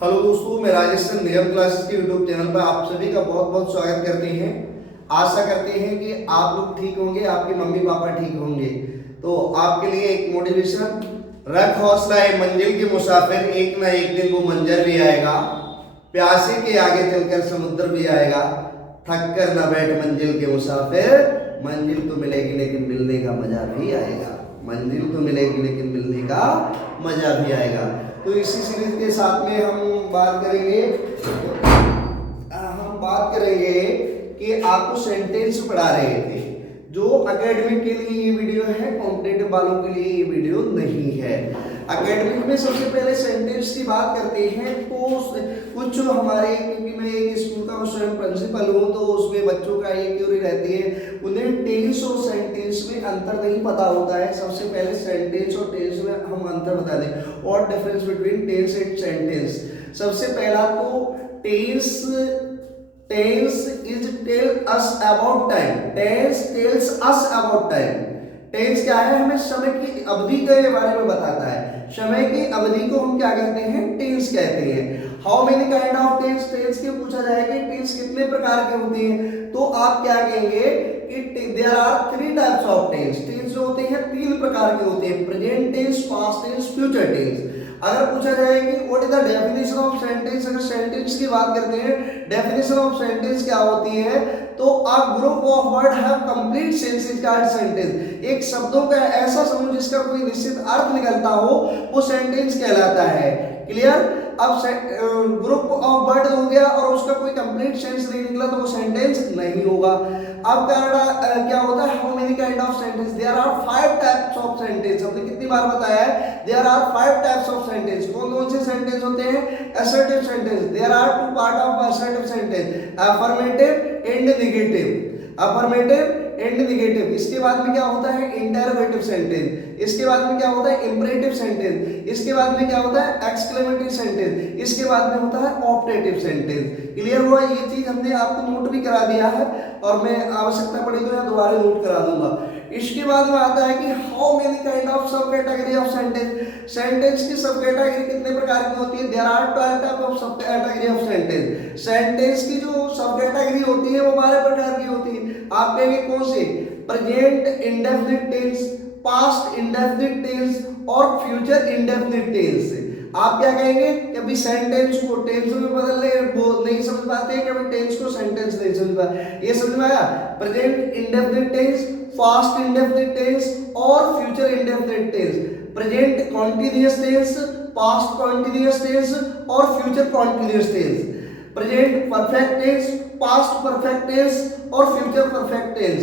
Hello दोस्तों, मैं राजस्थान नियम क्लासेस के यूट्यूब चैनल पर आप सभी का बहुत बहुत स्वागत करते हैं। आशा करते हैं कि आप लोग ठीक होंगे, आपके मम्मी पापा ठीक होंगे। तो आपके लिए एक मोटिवेशन, रख हौसला है मंजिल के मुसाफिर, एक ना एक दिन वो मंजर भी आएगा। प्यासे के आगे चलकर समुद्र भी आएगा, थक कर ना बैठ मंजिल के मुसाफिर, मंजिल तो मिलेगी लेकिन मिलने का मजा भी आएगा। मंजिल तो मिलेगी लेकिन मिलने का मजा भी आएगा। तो इसी सीरीज के साथ में हम बात करेंगे कि आपको सेंटेंस पढ़ा रहे थे। जो एकेडमिक के लिए ये वीडियो है, कॉम्पिटेटिव वालों के लिए ये वीडियो नहीं है। एकेडमिक में सबसे पहले सेंटेंस की बात करते हैं तो कुछ हमारे, क्योंकि मैं एक स्कूल का स्वयं प्रिंसिपल हूँ, तो उसमें बच्चों का ये क्यूरी रहती है, उन्हें टेंस और सेंटेंस में अंतर नहीं पता होता है। सबसे पहले सेंटेंस और टेंस में हम अंतर बता दें, और difference between tense and sentence. सबसे पहला तो tense is tell us about time. Tense tells us about time. Tense क्या है? हमें समय की अवधि के बारे में बताता है। समय की अवधि को हम क्या कहते हैं? टेंस कहते हैं। How many kind of tense? Tense के पूछा जाएगा टेंस कितने प्रकार के होते हैं, तो आप क्या कहेंगे कि there are 3 types of tense. Tense जो होते हैं 3 प्रकार के होते हैं, present tense, past tense, future tense. अगर पूछा जाए कि what is the definition of sentence, अगर सेंटेंस की बात करते हैं, डेफिनेशन ऑफ सेंटेंस क्या होती है, तो a group of word have complete sense is called sentence. एक शब्दों का ऐसा समूह जिसका कोई निश्चित अर्थ निकलता हो, वो सेंटेंस कहलाता है। क्लियर? अब ग्रुप ऑफ वर्ड हो गया और उसका कोई कंप्लीट सेंस नहीं निकला तो वो सेंटेंस नहीं होगा। अब क्या होता है? How many kind of sentence? There are 5 types of sentence. हमने कितनी बार बताया है? There are 5 types of sentence. कौन कौन से सेंटेंस होते हैं? Assertive sentence. There are 2 part of assertive sentence, affirmative and negative. Affirmative and negative. इसके बाद में क्या होता है? Interrogative sentence. इसके बाद में क्या होता है? Imperative sentence. इसके बाद में क्या होता है? Exclamatory sentence. इसके बाद में होता है ऑप्टेटिव सेंटेंस। क्लियर हुआ? ये चीज हमने आपको नोट भी करा दिया है, और मैं आवश्यकता पड़ी तो दोबारा नोट करा दूंगा। इसके बाद में आता है कि हाउ मेनी काइंड ऑफ सब कैटेगरी ऑफ सेंटेंस। सेंटेंस की सब कैटेगरी कितने प्रकार की होती है? देयर आर 12 टाइप ऑफ सब कैटेगरी ऑफ सेंटेंस। सेंटेंस की जो सब कैटेगरी होती है वो 12 प्रकार की होती है। आप कहेंगे कौन से? Present indefinite tense, past indefinite tense और फ्यूचर इंडेफिनिट टेंस। आप क्या कहेंगे कि अभी सेंटेंस को टेंस में बदलने वो नहीं समझ पाते हैं कि अभी टेंस को सेंटेंस नहीं समझ पाते। ये समझ में आया? Present indefinite tense, past indefinite tense और future indefinite tense. Present continuous tense, past continuous tense और future continuous tense. Present perfect tense, past perfect tense और future perfect tense.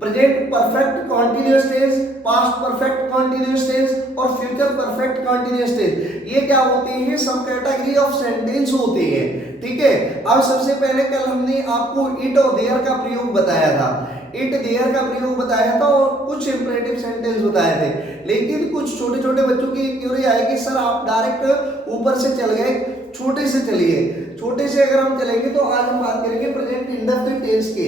Present perfect continuous tense, past perfect continuous tense और future perfect continuous tense. ये क्या होती है? सब category of sentence होती है। ठीक है? अब सबसे पहले कल हमने आपको इट और देयर का प्रयोग बताया था। इट देयर का प्रयोग बताया था और कुछ इंपरेटिव सेंटेंस बताए थे। लेकिन कुछ छोटे छोटे बच्चों की क्यूरी आई कि सर आप डायरेक्ट ऊपर से चल गए, छोटे से चलिए। छोटे से अगर हम चलेंगे तो आज हम बात करेंगे प्रेजेंट इंडेफिनिट टेंस की।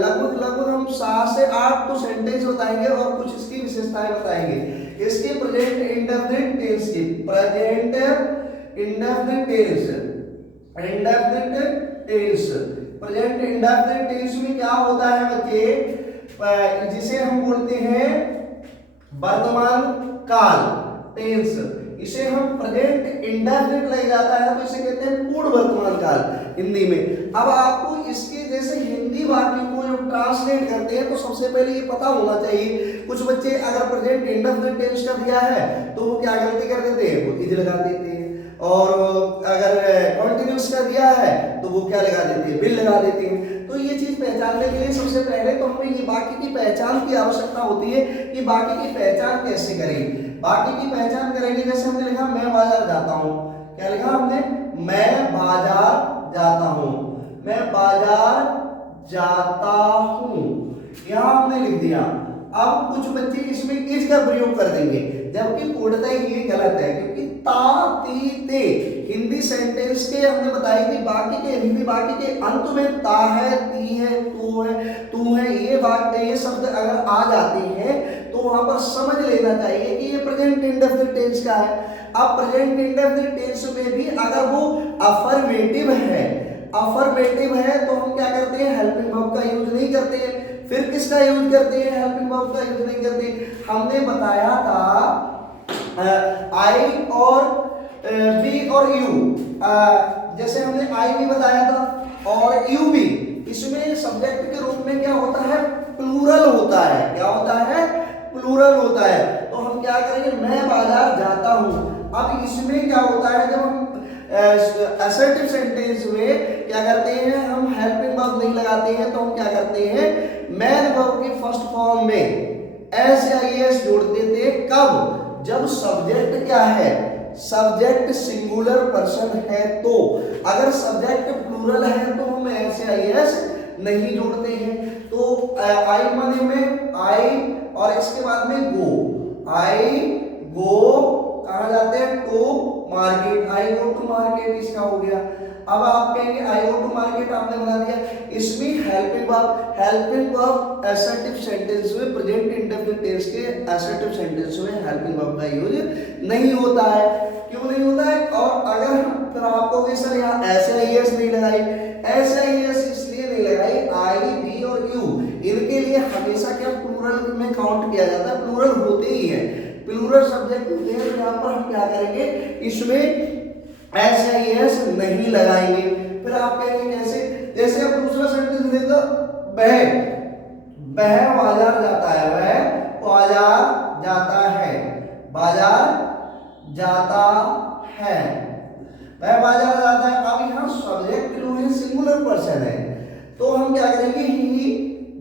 लगभग हम 7 से 8 तो सेंटेंस बताएंगे और कुछ इसकी विशेषताएं बताएंगे। इसके प्रेजेंट इंडेफिनिट टेंस की, present indefinite tense, indefinite tense. Present indefinite tense में क्या होता है बच्चे? जिसे हम बोलते हैं वर्तमान काल टेंस, इसे हम प्रेजेंट इंडेफिनिट लग जाता है तो इसे कहते हैं पूर्ण वर्तमान काल हिंदी में। अब आपको इसके जैसे हिंदी वाक्य को जब ट्रांसलेट करते हैं तो सबसे पहले ये पता होना चाहिए। कुछ बच्चे अगर प्रेजेंट इंडेफिनिट टेंस का दिया है तो वो क्या गलती कर देते हैं? वो इज लगा देते हैं। और अगर कॉन्टिन्यूअस का दिया है तो वो क्या लगा देते हैं? विल लगा देते हैं। तो ये चीज पहचानने के लिए सबसे पहले तो हमें ये वाक्य की पहचान की आवश्यकता होती है कि वाक्य की पहचान कैसे करें। वाक्य की पहचान करेंगे, जैसे हमने लिखा मैं बाजार जाता हूं। क्या लिखा हमने? मैं बाजार जाता हूं। मैं बाजार जाता हूं, यहां हमने लिख दिया। अब कुछ बच्चे इसमें इज का प्रयोग कर देंगे, जबकि पूर्णतः ये गलत है, क्योंकि ता, ती, ते हिंदी सेंटेंस के हमने बताया कि बाकी के हिंदी वाक्य के अंत में ता है, ती है, तू है, ये शब्द अगर आ जाते हैं तो तो वहां पर समझ लेना चाहिए कि ये प्रेजेंट इंडेफिनिट टेंस का है। अब प्रेजेंट इंडेफिनिट टेंस में भी अगर वो अफर्मेटिव है तो हम क्या करते हैं, हेल्पिंग वर्ब का यूज नहीं करते हैं। फिर किसका यूज करते हैं, हेल्पिंग वर्ब का यूज नहीं करते। हमने बताया था आई और बी और यू, जैसे हमने आई भी बताया था और यू भी, इसमें सब्जेक्ट के रूप में क्या होता है, प्लूरल होता है। क्या होता है, प्लूरल होता है। तो हम क्या करेंगे, मैं बाजार जाता हूं। अब इसमें क्या होता है, जब हम असर्टिव सेंटेंस में क्या करते हैं, हम हेल्पिंग वर्ब नहीं लगाते हैं, तो हम क्या करते हैं, मैन वर्ब के फर्स्ट फॉर्म में एस या एस जोड़ देते। कब, जब सब्जेक्ट क्या है, सब्जेक्ट सिंगुलर पर्सन है। तो अगर सब्जेक्ट प्लूरल है तो हम एस या एस नहीं जोड़ते हैं। तो आई माने में आई और इसके बाद में गो, आई गो कहाँ जाते हैं, to market, I go to market, इसका हो गया। अब आप कहेंगे आई गो टू मार्केट आपने बना दिया, इसमें हेल्पिंग वर्ब असर्टिव सेंटेंस में, प्रेजेंट इंडेफिनिट टेंस के असर्टिव सेंटेंस में हेल्पिंग वर्ब का यूज नहीं होता है। क्यों नहीं होता है, और अगर फिर आपको सर यहाँ ऐसे एस नहीं लगाई, ऐसे एस इसलिए नहीं लगाई, आई बी और यू इनके लिए हमेशा क्या प्लूरल में काउंट किया जाता है, प्लूरल होते ही है, प्लूरल सब्जेक्ट होते हैं। यहाँ पर हम क्या करेंगे, इसमें ऐसे एस नहीं लगाएंगे। फिर आप कहेंगे कैसे, जैसे अब दूसरा सेंटेंस देखो, वह बाजार जाता है, वह बाजार जाता है, बाजार जाता है, वह बाजार जाता है। अब यहाँ सब्जेक्ट जो है सिंगुलर पर्सन है, तो हम क्या करेंगे, he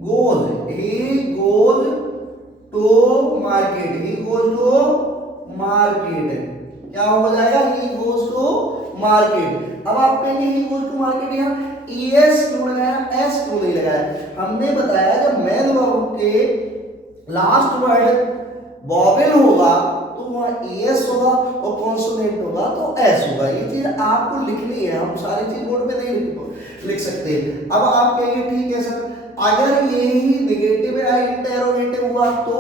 goes to market, he goes to market, क्या हो जाएगा, ही गोज टू मार्केट। अब आप कहेंगे ही गोज टू मार्केट, यहाँ एस क्यों लगाया, एस क्यों नहीं लगाया। हमने बताया जब मैन वर्ब के लास्ट वर्ड वॉवेल होगा तो वहां एस होगा और कॉन्सोनेंट होगा तो एस होगा। ये चीज आपको लिखनी है, हम सारी चीज बोर्ड पे नहीं लिख सकते। अब आप कहेंगे ठीक है सर, अगर ये ही नेगेटिव या इंटेरोगेटिव हुआ तो,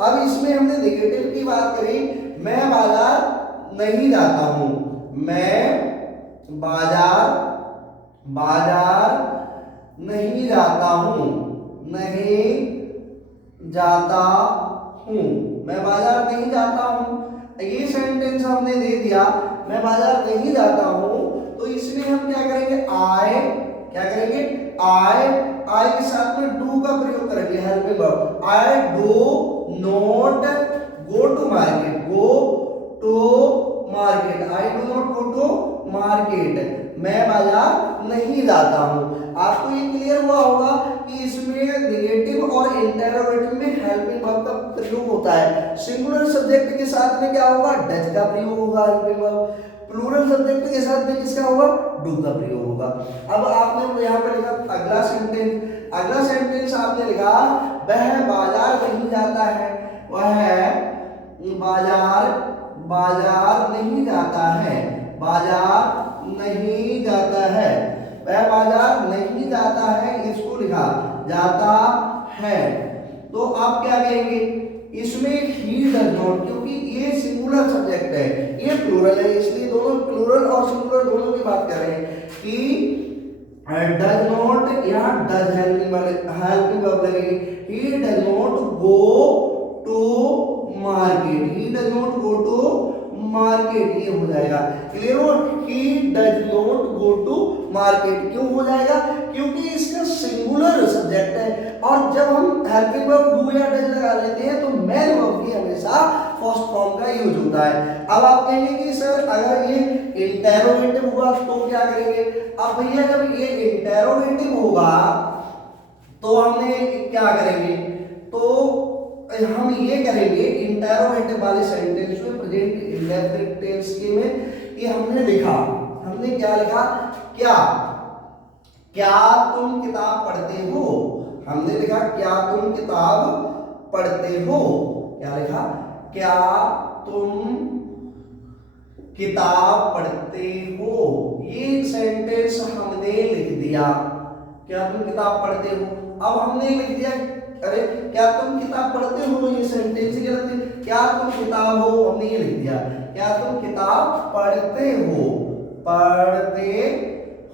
अब इसमें हमने नेगेटिव की बात करी, मैं बाजार नहीं जाता हूं, मैं बाजार नहीं जाता हूं, नहीं जाता हूं, मैं बाजार नहीं जाता हूं। ये सेंटेंस हमने दे दिया, मैं बाजार नहीं जाता हूं, तो इसमें हम क्या करेंगे, क्या करेंगे, आई के साथ में डू का प्रयोग करेंगे, helping verb. I do not go to market, I do not go to market, मैं बाजार नहीं जाता हूं। आपको ये क्लियर हुआ होगा कि इसमें नेगेटिव और इंटेरोगेटिव में हेल्पिंग वर्ब का प्रयोग होता है। सिंगुलर सब्जेक्ट के साथ में क्या होगा, डज का प्रयोग होगा हेल्पिंग वर्ब, प्लूरल सब्जेक्ट के साथ में किसका होगा, डू का प्रयोग होगा। अब आपने यहाँ पे लिखा अगला सेंटेंस आपने लिखा, वह बाजार नहीं जाता है, वह बाजार नहीं जाता है, बाजार नहीं जाता है, वह बाजार नहीं जाता है, इसको लिखा जाता है। तो आप क्या कहेंगे, इसमें ही डज नॉट, क्योंकि ये सिंगुलर सब्जेक्ट है, ये प्लूरल है, इसलिए दोनों प्लूरल और सिंगुलर दोनों की बात कर रहे हैं कि डज नॉट, यहाँ डज हेल्पिंग वर्ब लगेगी, he does not go to market, he does not go to market, ये हो जाएगा क्लियर हो, he does not go to market. क्यों हो जाएगा, क्योंकि इसका सिंगुलर सब्जेक्ट है, और जब हम हेल्पिंग वर्ब डू या डज लगा लेते हैं तो मैन वर्ब की हमेशा फर्स्ट फॉर्म का यूज होता है। अब आप कहेंगे कि सर अगर ये इंटेरोगेटिव हुआ तो क्या करेंगे। अब भैया जब ये इंटेरोगेटिव होगा तो हमने क्या करेंगे, तो हम ये करेंगे इंटेरोगेटिव वाले सेंटेंस में, प्रेजेंट इंडेफिनिट टेंस के में, कि हमने क्या लिखा, क्या तुम किताब पढ़ते हो, हमने लिखा क्या तुम किताब पढ़ते हो, क्या लिखा, क्या तुम किताब पढ़ते हो, ये सेंटेंस हमने लिख दिया, क्या तुम किताब पढ़ते हो। अब हमने लिख दिया अरे क्या तुम किताब पढ़ते हो, ये सेंटेंस ही गलत है। क्या तुम किताब हो, हमने ये लिख दिया, क्या तुम किताब पढ़ते हो, पढ़ते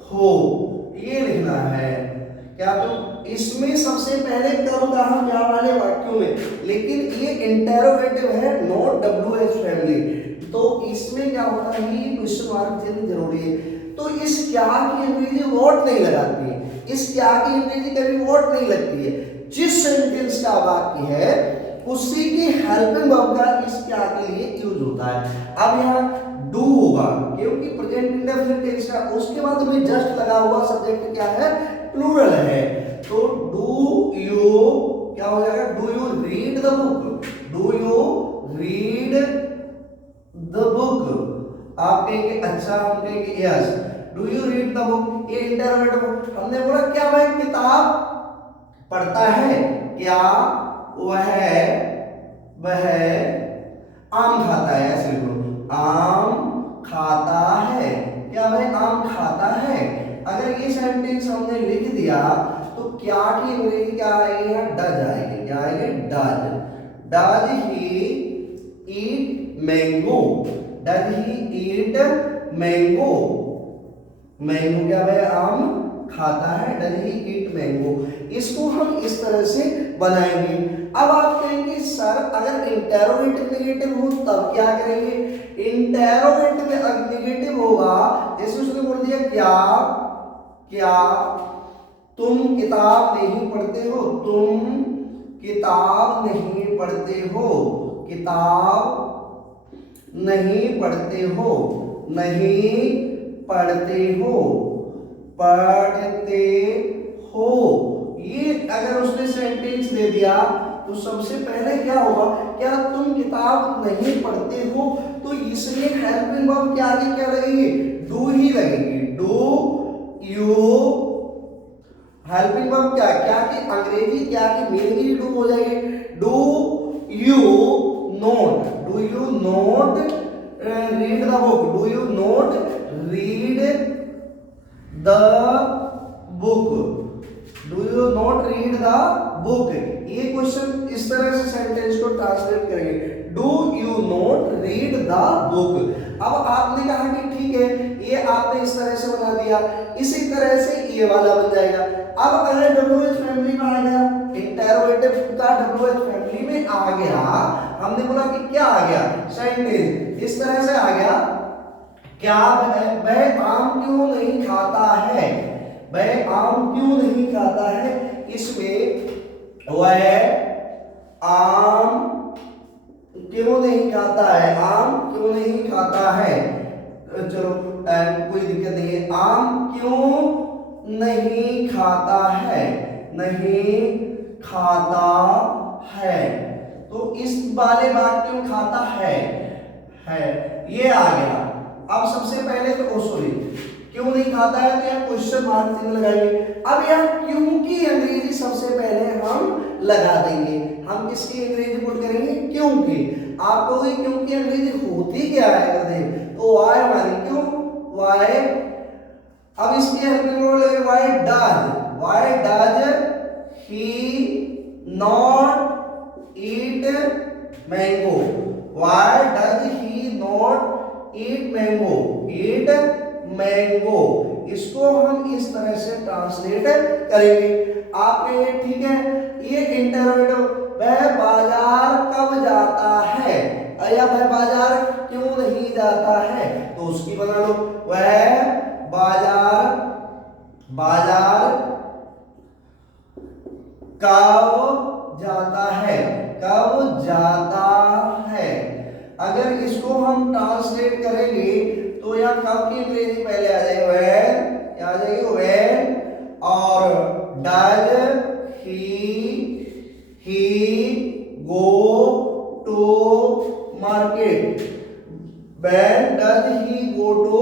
हो ये लिखना है। क्या तुम, इसमें सबसे पहले कब कहा, क्या वाले वाक्यों में, लेकिन ये इंटेरोगेटिव है, नॉट WH फैमिली, तो इसमें क्या होता है, ये क्वेश्चन मार्क चिन्ह जरूरी है। तो इस क्या की अंग्रेजी वॉट नहीं लगाती है, इस क्या की अंग्रेजी कभी वॉट नहीं लगती है। जिस सेंटेंस का वाक्य है उसी की हेल्पिंग वर्ब का इस क्या के लिए यूज होता है। अब यहाँ डू होगा क्योंकि प्रेजेंट इंडेफिनिट टेंस का, उसके बाद में जस्ट लगा हुआ सब्जेक्ट क्या है, प्लूरल है, तो डू यू क्या हो जाएगा, do you read the book, do you read the book. आप कहेंगे अच्छा, हम कहेंगे yes, do you read the book, ये इंटरोगेटिव। हमने बोला क्या वह किताब पढ़ता है, क्या वह आम खाता है, ऐसे लिखो, आम खाता है, क्या वह आम खाता है। अगर ये सेंटेंस हमने लिख दिया तो क्या की अंग्रेजी क्या आएगी, यहाँ डज आएगी, क्या आएगी, does. Does he eat mango, does he eat mango, mango क्या वह आम खाता है, डज ही ईट मैंगो। इसको हम इस तरह से बनाएंगे। अब आप कहेंगे सर अगर इंटेरोगेटिव नेगेटिव हो तब क्या करेंगे, इंटेरोगेटिव नेगेटिव होगा, जैसे उसने बोल दिया क्या तुम किताब नहीं पढ़ते हो, तुम किताब नहीं पढ़ते हो, किताब नहीं पढ़ते हो, नहीं पढ़ते हो, पढ़ते हो, ये अगर उसने सेंटेंस दे दिया तो सबसे पहले क्या होगा, क्या तुम किताब नहीं पढ़ते हो, तो इसलिए हेल्पिंग वर्ब क्या आगे क्या लगेगी, डू ही लगेगी, डू यू। हेल्पिंग वर्ब क्या की अंग्रेजी क्या की मेनली डू हो जाएगी, do you note, do you note read the book, do you note read the book, do you not read the book. ये क्वेश्चन इस तरह से सेंटेंस को ट्रांसलेट करेंगे, do you not read the book. अब आपने कहा कि ठीक है, ये आपने इस तरह से बना दिया, इसी तरह से ये वाला बन जाएगा। अब अगर WH फैमिली में आ गया, इंटेरोगेटिव का WH फैमिली में आ गया, हमने बोला कि क्या आ गया, सेंटेंस इस तरह से आ गया, क्या वह आम क्यों नहीं खाता है, वह आम क्यों नहीं खाता है, इसमें वह आम क्यों नहीं खाता है, आम क्यों नहीं खाता है, चलो कोई दिक्कत नहीं है, आम क्यों नहीं खाता है, नहीं खाता है, तो इस वाले बात क्यों खाता है ये आ गया। अब सबसे पहले तो सॉरी क्यों नहीं खाता है, तो यहाँ क्वेश्चन मार्क चिन्ह लगाएंगे। अब यहाँ क्यों की अंग्रेजी सबसे पहले हम लगा देंगे, हम किसकी अंग्रेजी पुट करेंगे, क्यों की। आप कहोगे क्यों की अंग्रेजी होती क्या है, तो वाई माने क्यों, वाई। अब इसकी हेल्पिंग वर्ब लगे why does he not eat mango, why does he not eat mango, eat mango. इसको हम इस तरह से ट्रांसलेट करेंगे। आप कहेंगे ठीक है, ये इंटरोगेटिव, वह बाजार कब जाता है, या वह बाजार क्यों नहीं जाता है, तो उसकी बना लो, वह बाजार कब जाता है, कब जाता है। अगर इसको हम ट्रांसलेट करेंगे तो यहाँ कब की अंग्रेजी पहले आ जाएगी, व्हेन, क्या आ जाएगी, व्हेन, और does he go to market, when does he go to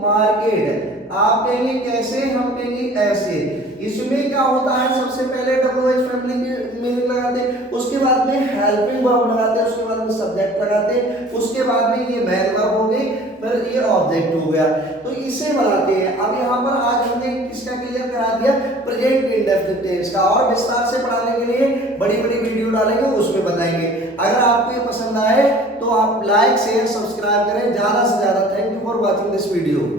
market. आप कहेंगे कैसे, हम कहेंगे ऐसे। इसमें क्या होता है, सबसे पहले WH फैमिली की मीनिंग लगाते हैं, उसके बाद में हेल्पिंग वर्ब लगाते हैं, उसके बाद में सब्जेक्ट लगाते हैं, उसके बाद में ये मैन वर्ब हो गई, फिर ये ऑब्जेक्ट हो गया, तो इसे बनाते हैं। अब यहाँ पर आज हमने किसका क्लियर करा दिया, प्रेजेंट इंडेफिनिट टेंस का, और विस्तार से पढ़ाने के लिए बड़ी बड़ी वीडियो डालेंगे, उसमें बताएंगे। अगर आपको ये पसंद आए तो आप लाइक शेयर सब्सक्राइब करें। ज्यादा से ज्यादा thank you for watching this video.